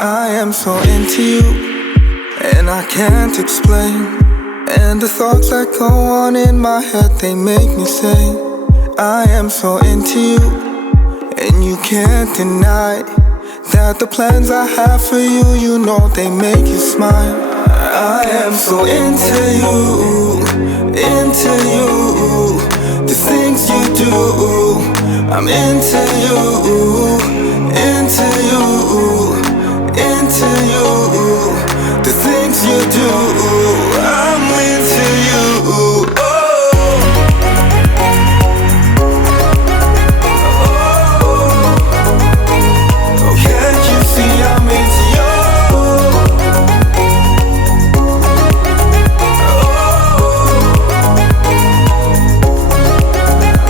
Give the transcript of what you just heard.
I am so into you, and I can't explain. And the thoughts that go on in my head, they make me say I am so into you, and you can't deny that the plans I have for you, you know they make you smile. I am so into you, into you. The things you do, I'm into you, into